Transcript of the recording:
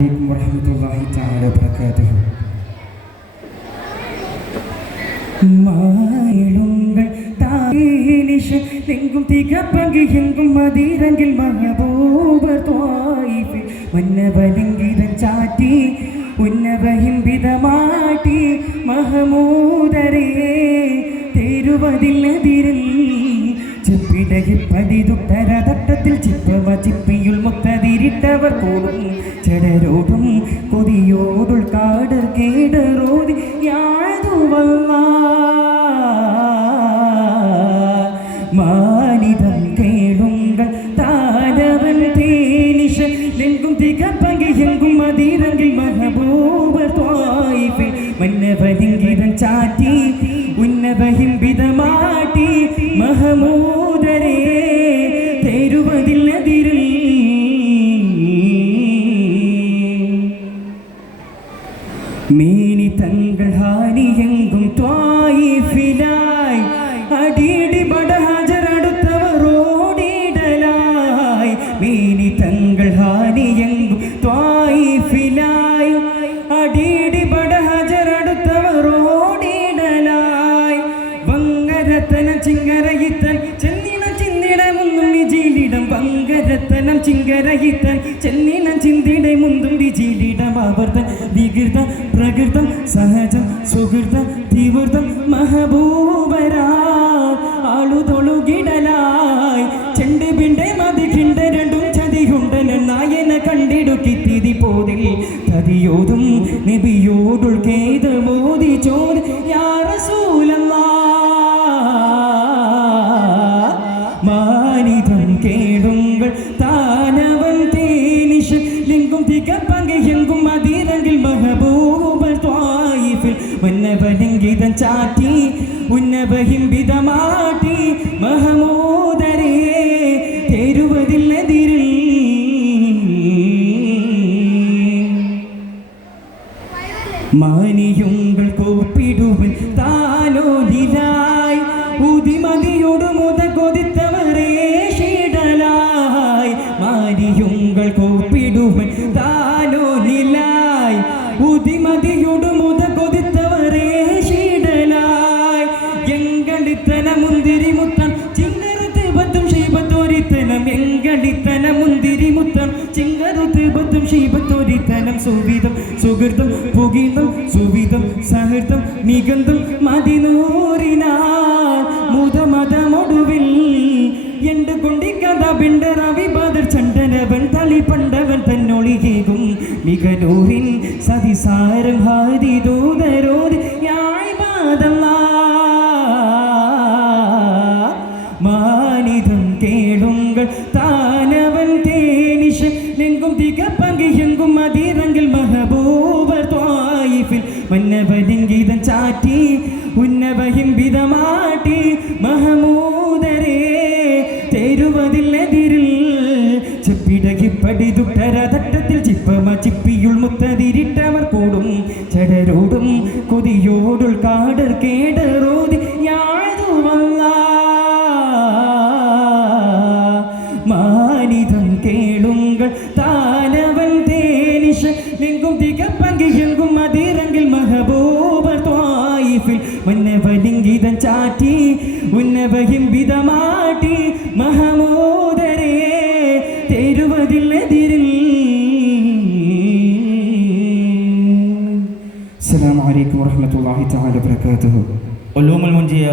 warahmatullahi ta'ala wabarakatuh. மாயிழுங்கள் தாயினிஷ எங்கும் திகப்பங்கி எங்கும் மதிரங்கில் மகபூபர் துவாயிஃபில் மன்னவலிங்கிதன் சாட்டி ഉന്നവഹിംബിതമാട്ടി മഹമൂദരേ തേരുവതില്ലെതിരിൽ ചെപ്പിടകിപ്പതിതുട്ടര തട്ടത്തിൽ ചിപ്പവ ചിപ്പിയുൾ മുത്തതിരിട്ടവർ കൂടും ചെടരോടും കൊതിയോടുൾ കാടർ കേടറോതി യാതുവല്ല മാനിതം കേളുങ്കൾ താരവൻ തേനിഷ ലെങ്കും തികപ്പങ്കി എങ്കും മതിരങ്കിൽ മഹബൂബർ ത്വായിഫിൽ മന്നവലിംഗിതൻ ചാറ്റി ഉന്നവഹിംബിതമാട്ടി മഹമൂദരേ തേരുവതില്ലെതിരിൽ മേനി തങ്ങൾ ഹാനിയെങ്കും ത്വായിഫിലായി അടിയടി ബടഹാജറടുത്തവർ ഓടിയിടലായി മേനി തങ്ങൾ ഹാനിയെങ്കും ത്വായിഫിലായി അടിയടി ബടഹാജറടുത്തവർ ഓടിയിടലായി വങ്കരത്തനം ചിങ്ങരയിത്തൻ ചെന്നിനം ചിന്തിട മുന്നും വിജയിലിടം വങ്കരത്തനം ചിങ്കരയിത്തൻ ചെന്നിനം ചിന്തിട മുന്തും വിജയിലിടം ആവർത്തൻ വികൃതം പ്രകൃതം സഹജം സുഹൃതം തീവൃതം മഹബൂബരാ ആളുതൊളുകിടലായി ചെണ്ട് പിണ്ടേ മതി കിണ്ട രണ്ടും ചതിയുണ്ടൻ നായന കണ്ടിടുക്കിത്തിതി പോതിൽ തതിയോതും നബിയോടുൾ കേത മോദി ചോദി യാ റസൂലല്ലാഹ് മാനിതം കേടുങ്കൾ താനവൻ തേനിഷ ലിംഗും തികപ്പങ്കി എങ്കും മതിരങ്കിൽ മഹബൂബർ ത്വായിഫിൽ ഉന്നവലിംഗിതൻ ചാറ്റി ഉന്നവഹിംബിതമാട്ടി മഹമൂദരേ തേരുവതില്ലെതിരിൽ മാനിയുങ്കൾ കൂപ്പിടുവൻ താലോലിലായി ഉതിമതിയോട് മുത കൊതിത്തവരേ ഷീടലായി മാനിയുങ്കൾ കൂപ്പിടുവൻ താലോലിലായി ഉതിമതിയോട് മുത കൊതിത്തവരേ ഷീടലായി എങ്കളിത്തന മുന്തിരി മുത്തം ചിങ്ങറുത്ത് ബത്തും ഷീബത്തോരിത്തനം എങ്കളിത്തന മുന്തിരി മുത്തം ചിങ്ങറുത്ത് ബത്തും ഷീബത്തോരിത്തനം സുവിധം സുഹൃതം പുകിതം സുവിധം സഹൃതം നിഗന്ധം മതിനൂറിനാൽ മുതമതമൊടുവിൽ എണ്ട് കൊണ്ടിക്കഥ പിണ്ടറവി ബദർ ചണ്ടനവൻ തളി പണ്ടവൻ തന്നൊളികേകും മികനൂറിൻ സതിസാരം ഹാദി ദൂതരോതി മാനിതം കേളുങ്കൾ താനവൻ തേനിഷ ലെങ്കും തികപ്പങ്കി എങ്കും മതിരങ്കിൽ മഹബൂബർ ത്വായിഫിൽ മന്നവലിംഗിതൻ ചാറ്റി ഉന്നവഹിംബിതമാട്ടി മഹമൂദരേ തേരുവതില്ലെതിരിൽ ചെപ്പിടകിപ്പടിതുട്ടര തട്ടത്തിൽ ചിപ്പമ ചിപ്പിയുൾ മുത്തതിരിട്ടവർ കൂടും ചെടരോടും കൊതിയോടുൾ കാടർ കേടറോതി യാതുവല്ല മാനിതം കേളുങ്കൾ താനവൻ തേനിഷ ലിംഗും തികപ്പങ്കി എങ്കും മതിരങ്കിൽ മഹബൂബർ ത്വായിഫിൽ മന്നവലിംഗിതൻ ചാറ്റി ഉന്നവഹിംബിതമാട്ടി മഹമൂദരേ തേരുവതില്ലെതിരിൽ. അസ്സലാമു അലൈക്കും വറഹ്മത്തുള്ളാഹി തആല വബറകാതുഹു. ഉലൂമുൽ മുൻജിയ